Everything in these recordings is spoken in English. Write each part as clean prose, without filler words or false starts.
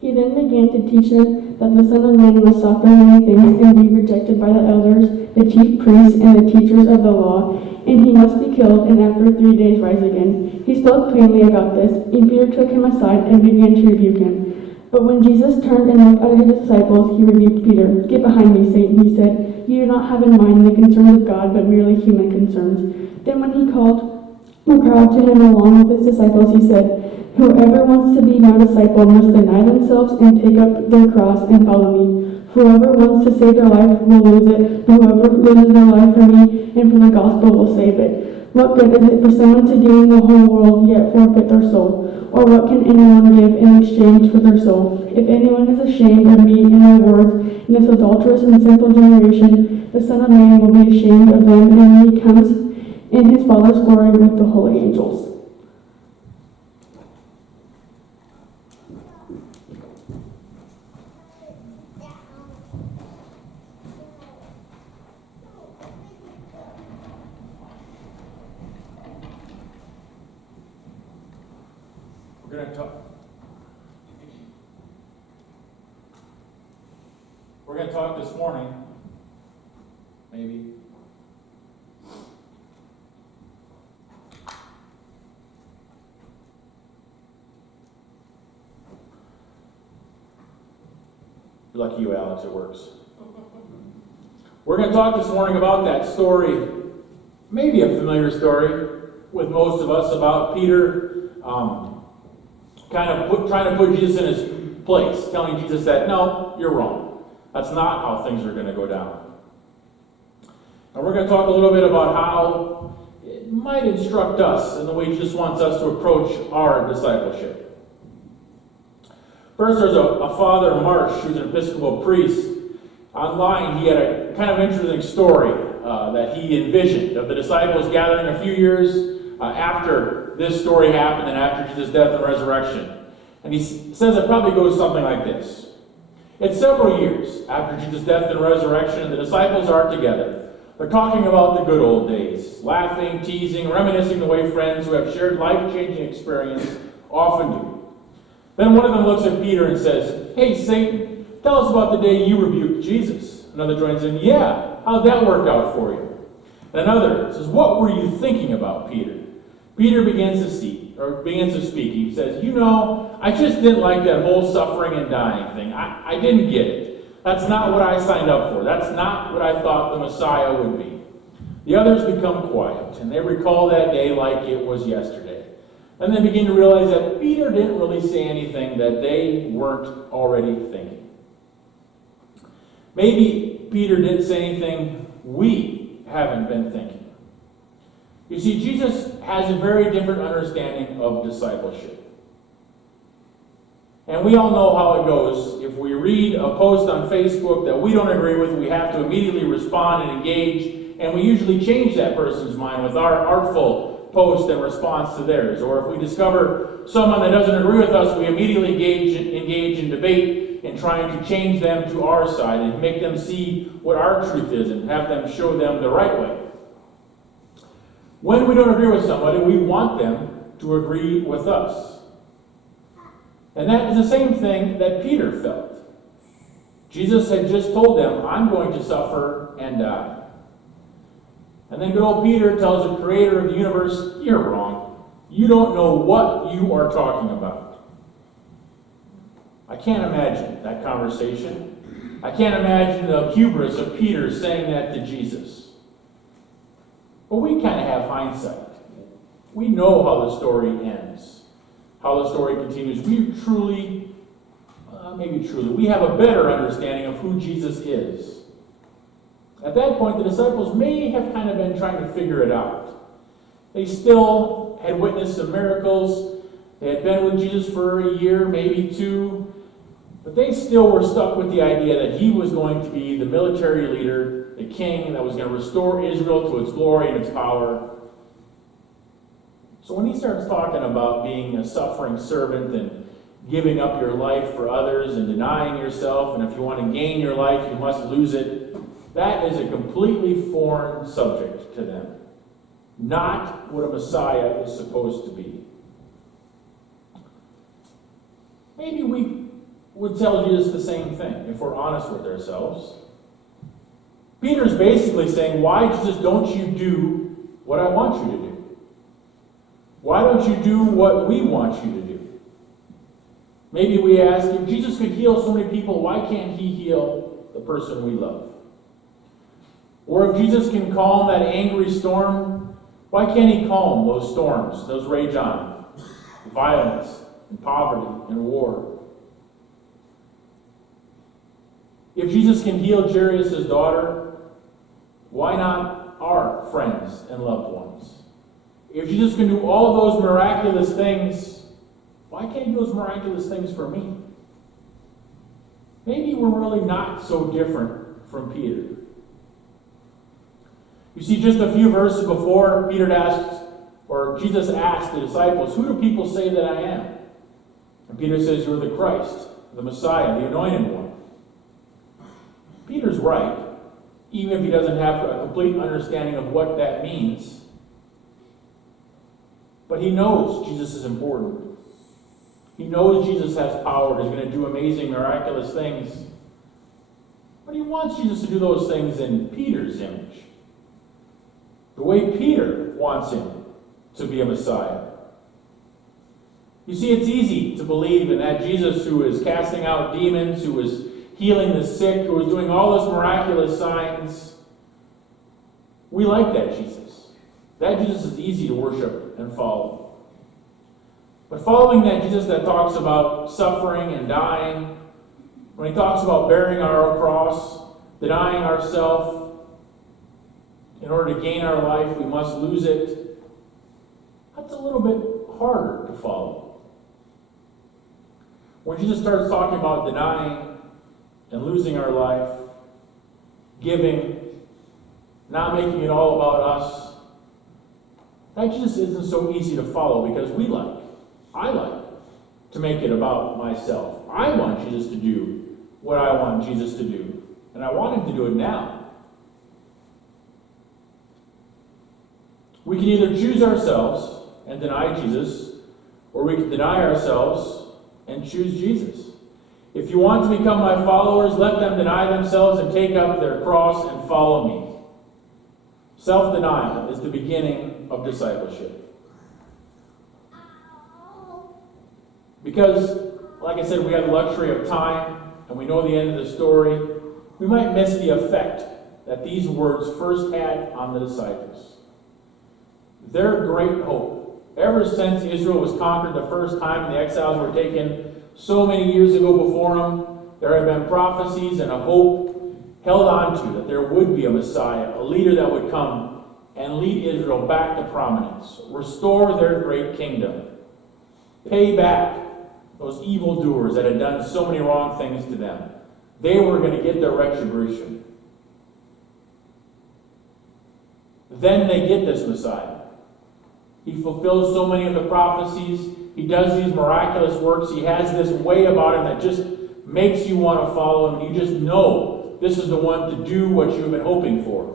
He then began to teach them that the Son of Man must suffer many things and be rejected by the elders, the chief priests, and the teachers of the law, and he must be killed and after 3 days rise again. He spoke plainly about this, and Peter took him aside and began to rebuke him. But when Jesus turned and looked at his disciples, he rebuked Peter. "Get behind me, Satan," he said. "You do not have in mind the concerns of God, but merely human concerns." Then when he called the crowd to him along with his disciples, he said, "Whoever wants to be my disciple must deny themselves and take up their cross and follow me. Whoever wants to save their life will lose it, but whoever loses their life for me and for the gospel will save it. What good is it for someone to gain the whole world yet forfeit their soul? Or what can anyone give in exchange for their soul? If anyone is ashamed of me and my words in this adulterous and sinful generation, the Son of Man will be ashamed of them when he comes in his Father's glory with the holy angels." We're going to talk this morning, maybe, you're lucky you, Alex, it works. We're going to talk this morning about that story, maybe a familiar story with most of us, about Peter trying to put Jesus in his place, telling Jesus that, no, you're wrong. That's not how things are going to go down. And we're going to talk a little bit about how it might instruct us in the way Jesus wants us to approach our discipleship. First, there's a Father Marsh, who's an Episcopal priest. Online, he had a kind of interesting story that he envisioned of the disciples gathering a few years after this story happened and after Jesus' death and resurrection. And he says it probably goes something like this. It's several years after Jesus' death and resurrection, and the disciples are together. They're talking about the good old days, laughing, teasing, reminiscing the way friends who have shared life-changing experience often do. Then one of them looks at Peter and says, "Hey, Satan, tell us about the day you rebuked Jesus." Another joins in, "Yeah, how'd that work out for you?" And another says, "What were you thinking about, Peter?" Peter begins to speak. He says, I just didn't like that whole suffering and dying thing. I didn't get it. That's not what I signed up for. That's not what I thought the Messiah would be. The others become quiet, and they recall that day like it was yesterday. And they begin to realize that Peter didn't really say anything that they weren't already thinking. Maybe Peter didn't say anything we haven't been thinking. You see, Jesus has a very different understanding of discipleship. And we all know how it goes. If we read a post on Facebook that we don't agree with, we have to immediately respond and engage, and we usually change that person's mind with our artful post in response to theirs. Or if we discover someone that doesn't agree with us, we immediately engage in debate in trying to change them to our side and make them see what our truth is and have them show them the right way. When we don't agree with somebody, we want them to agree with us. And that is the same thing that Peter felt. Jesus had just told them, I'm going to suffer and die. And then good old Peter tells the creator of the universe, you're wrong. You don't know what you are talking about. I can't imagine that conversation. I can't imagine the hubris of Peter saying that to Jesus. But we kind of have hindsight. We know how the story ends, how the story continues. We have a better understanding of who Jesus is. At that point, the disciples may have kind of been trying to figure it out. They still had witnessed some miracles. They had been with Jesus for a year, maybe two. But they still were stuck with the idea that he was going to be the military leader, the king that was going to restore Israel to its glory and its power. So when he starts talking about being a suffering servant and giving up your life for others and denying yourself, and if you want to gain your life, you must lose it, that is a completely foreign subject to them. Not what a Messiah is supposed to be. Maybe we would tell Jesus the same thing, if we're honest with ourselves. Peter's basically saying, why, Jesus, don't you do what I want you to do? Why don't you do what we want you to do? Maybe we ask, if Jesus could heal so many people, why can't he heal the person we love? Or if Jesus can calm that angry storm, why can't he calm those storms, those rage on? Violence and poverty and war. If Jesus can heal Jairus' daughter, why not our friends and loved ones? If Jesus can do all those miraculous things, why can't he do those miraculous things for me? Maybe we're really not so different from Peter. You see, just a few verses before, Jesus asked the disciples, who do people say that I am? And Peter says, you're the Christ, the Messiah, the Anointed One. Peter's right, even if he doesn't have a complete understanding of what that means. But he knows Jesus is important. He knows Jesus has power, he's going to do amazing, miraculous things. But he wants Jesus to do those things in Peter's image. The way Peter wants him to be a Messiah. You see, it's easy to believe in that Jesus who is casting out demons, who is healing the sick, who is doing all those miraculous signs. We like that Jesus. That Jesus is easy to worship and follow. But following that Jesus that talks about suffering and dying, when he talks about bearing our own cross, denying ourselves, in order to gain our life, we must lose it. That's a little bit harder to follow. When Jesus starts talking about denying and losing our life, giving, not making it all about us, that just isn't so easy to follow because I like to make it about myself. I want Jesus to do what I want Jesus to do, and I want him to do it now. We can either choose ourselves and deny Jesus, or we can deny ourselves and choose Jesus. If you want to become my followers, let them deny themselves and take up their cross and follow me. Self-denial is the beginning of discipleship. Because, like I said, we have the luxury of time, and we know the end of the story, we might miss the effect that these words first had on the disciples. Their great hope, ever since Israel was conquered the first time and the exiles were taken so many years ago before them, there have been prophecies and a hope held on to that there would be a Messiah, a leader that would come and lead Israel back to prominence, restore their great kingdom, pay back those evildoers that had done so many wrong things to them. They were going to get their retribution. Then they get this Messiah. He fulfills so many of the prophecies. He does these miraculous works. He has this way about him that just makes you want to follow him. You just know this is the one to do what you've been hoping for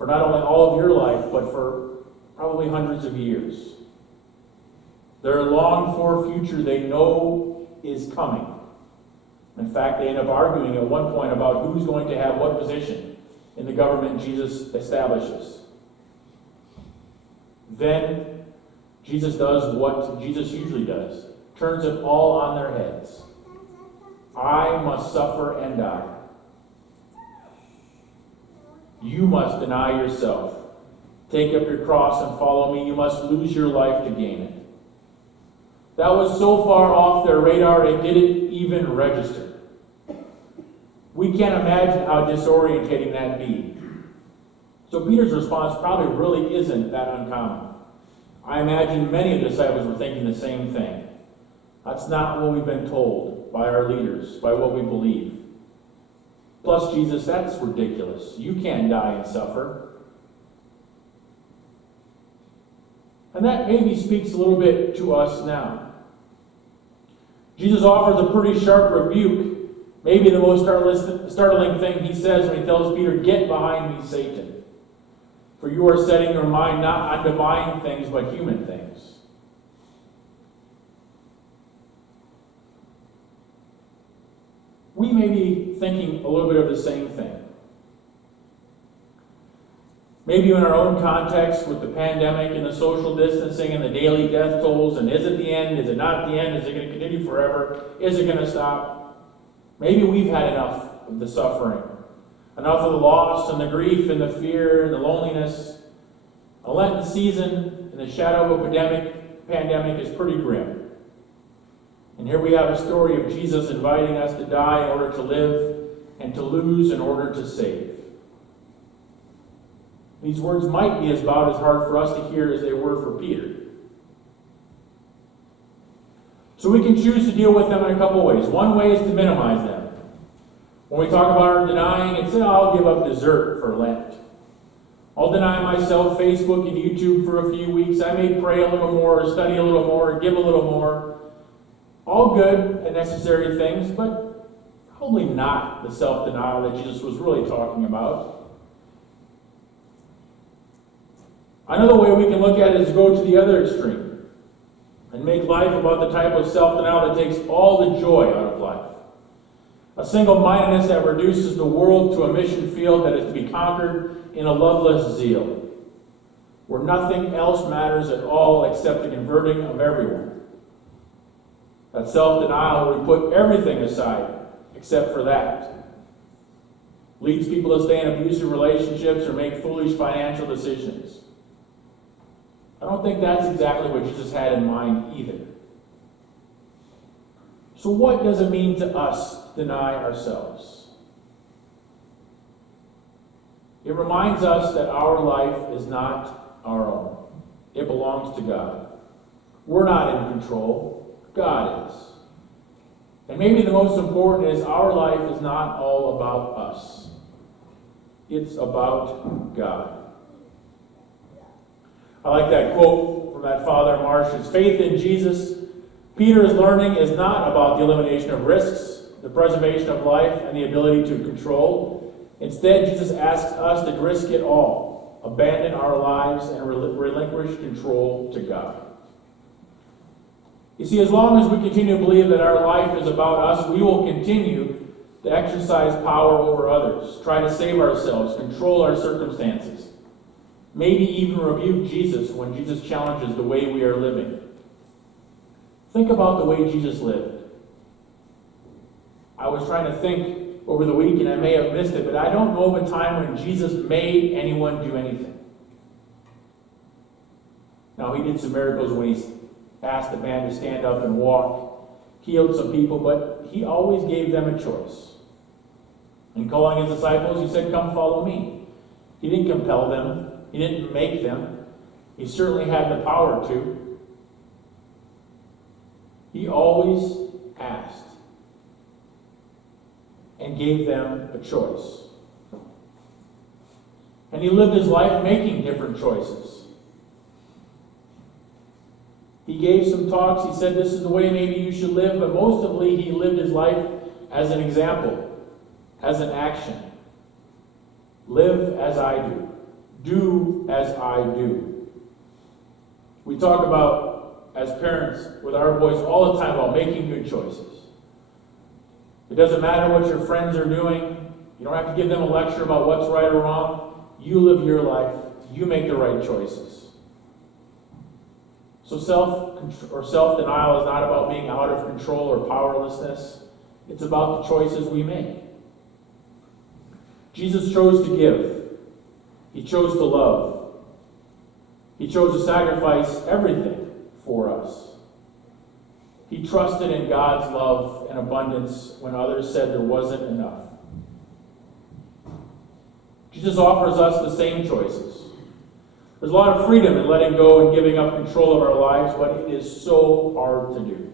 not only all of your life, but for probably hundreds of years. Their longed-for future they know is coming. In fact, they end up arguing at one point about who's going to have what position in the government Jesus establishes. Then Jesus does what Jesus usually does, turns it all on their heads. I must suffer and die. You must deny yourself. Take up your cross and follow me. You must lose your life to gain it. That was so far off their radar it didn't even register. We can't imagine how disorientating that'd be. So Peter's response probably really isn't that uncommon. I imagine many of the disciples were thinking the same thing. That's not what we've been told by our leaders, by what we believe. Plus, Jesus, that's ridiculous. You can't die and suffer. And that maybe speaks a little bit to us now. Jesus offers a pretty sharp rebuke. Maybe the most startling thing he says when he tells Peter, "Get behind me, Satan. For you are setting your mind not on divine things, but human things." we may be thinking a little bit of the same thing. Maybe in our own context with the pandemic and the social distancing and the daily death tolls, and is it the end? Is it not the end? Is it going to continue forever? Is it going to stop? Maybe we've had enough of the suffering, enough of the loss and the grief and the fear and the loneliness. A Lenten season in the shadow of a pandemic is pretty grim. And here we have a story of Jesus inviting us to die in order to live and to lose in order to save. These words might be about as hard for us to hear as they were for Peter. So we can choose to deal with them in a couple ways. One way is to minimize them. When we talk about our denying, it's, I'll give up dessert for Lent. I'll deny myself Facebook and YouTube for a few weeks. I may pray a little more, study a little more, give a little more. All good and necessary things, but probably not the self-denial that Jesus was really talking about. Another way we can look at it is to go to the other extreme and make life about the type of self-denial that takes all the joy out of life. A single-mindedness that reduces the world to a mission field that is to be conquered in a loveless zeal, where nothing else matters at all except the converting of everyone. That self-denial where we put everything aside except for that leads people to stay in abusive relationships or make foolish financial decisions. I don't think that's exactly what Jesus had in mind either. So what does it mean to us to deny ourselves? It reminds us that our life is not our own. It belongs to God. We're not in control. God is. And maybe the most important is our life is not all about us. It's about God. I like that quote from that Father Marsh's faith in Jesus. Peter is learning is not about the elimination of risks, the preservation of life, and the ability to control. Instead, Jesus asks us to risk it all, abandon our lives, and relinquish control to God. You see, as long as we continue to believe that our life is about us, we will continue to exercise power over others, try to save ourselves, control our circumstances, maybe even rebuke Jesus when Jesus challenges the way we are living. Think about the way Jesus lived. I was trying to think over the week, and I may have missed it, but I don't know of a time when Jesus made anyone do anything. Now, he did some miracles when he asked the man to stand up and walk, healed some people, but he always gave them a choice. In calling his disciples, he said, "Come follow me." He didn't compel them. He didn't make them. He certainly had the power to. He always asked and gave them a choice. And he lived his life making different choices. He gave some talks. He said, this is the way maybe you should live, but mostly he lived his life as an example, as an action. Live as I do. Do as I do. We talk about, as parents, with our boys all the time about making good choices. It doesn't matter what your friends are doing. You don't have to give them a lecture about what's right or wrong. You live your life. You make the right choices. So self-denial is not about being out of control or powerlessness. It's about the choices we make. Jesus chose to give. He chose to love. He chose to sacrifice everything for us. He trusted in God's love and abundance when others said there wasn't enough. Jesus offers us the same choices. There's a lot of freedom in letting go and giving up control of our lives, but it is so hard to do.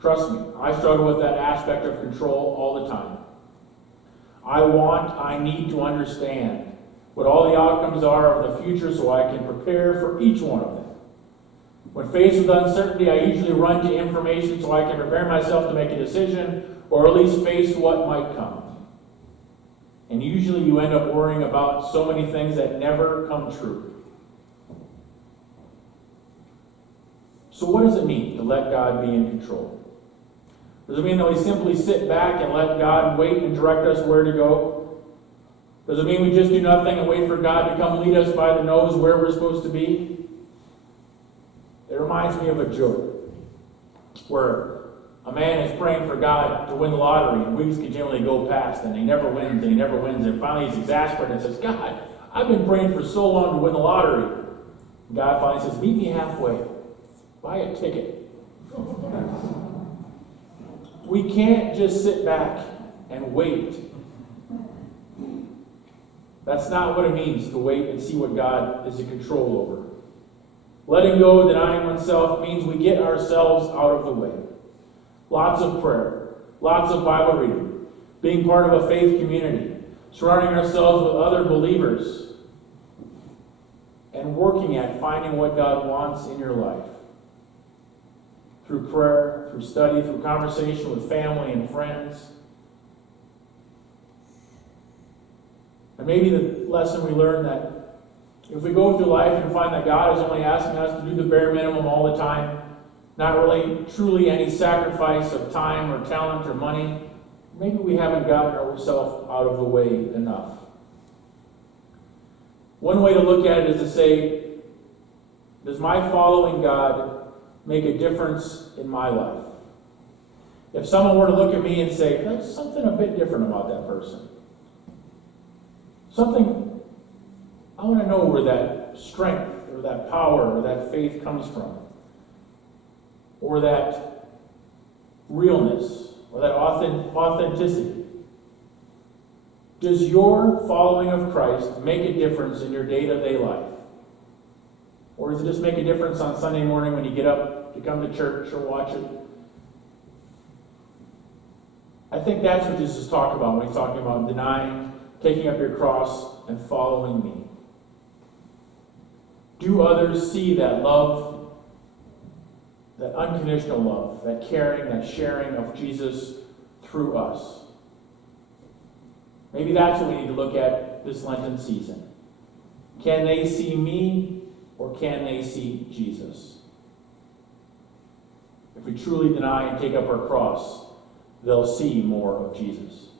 Trust me, I struggle with that aspect of control all the time. I need to understand what all the outcomes are of the future so I can prepare for each one of them. When faced with uncertainty, I usually run to information so I can prepare myself to make a decision or at least face what might come. And usually you end up worrying about so many things that never come true. So what does it mean to let God be in control? Does it mean that we simply sit back and let God wait and direct us where to go? Does it mean we just do nothing and wait for God to come lead us by the nose where we're supposed to be? It reminds me of a joke where a man is praying for God to win the lottery, and weeks continually go past, and he never wins, and he never wins, and finally he's exasperated and says, God, I've been praying for so long to win the lottery. And God finally says, meet me halfway. Buy a ticket. We can't just sit back and wait. That's not what it means to wait and see what God is in control over. Letting go, denying oneself, means we get ourselves out of the way. Lots of prayer, lots of Bible reading, being part of a faith community, surrounding ourselves with other believers, and working at finding what God wants in your life. Through prayer, through study, through conversation with family and friends. And maybe the lesson we learn that if we go through life and find that God is only asking us to do the bare minimum all the time, not really truly any sacrifice of time or talent or money, maybe we haven't gotten ourselves out of the way enough. One way to look at it is to say, does my following God make a difference in my life? If someone were to look at me and say, there's something a bit different about that person. Something, I want to know where that strength or that power or that faith comes from. Or that realness, or that authenticity. Does your following of Christ make a difference in your day-to-day life? Or does it just make a difference on Sunday morning when you get up to come to church or watch it? I think that's what Jesus is talking about when he's talking about denying, taking up your cross, and following me. Do others see that love, that unconditional love, that caring, that sharing of Jesus through us? Maybe that's what we need to look at this Lenten season. Can they see me, or can they see Jesus? If we truly deny and take up our cross, they'll see more of Jesus.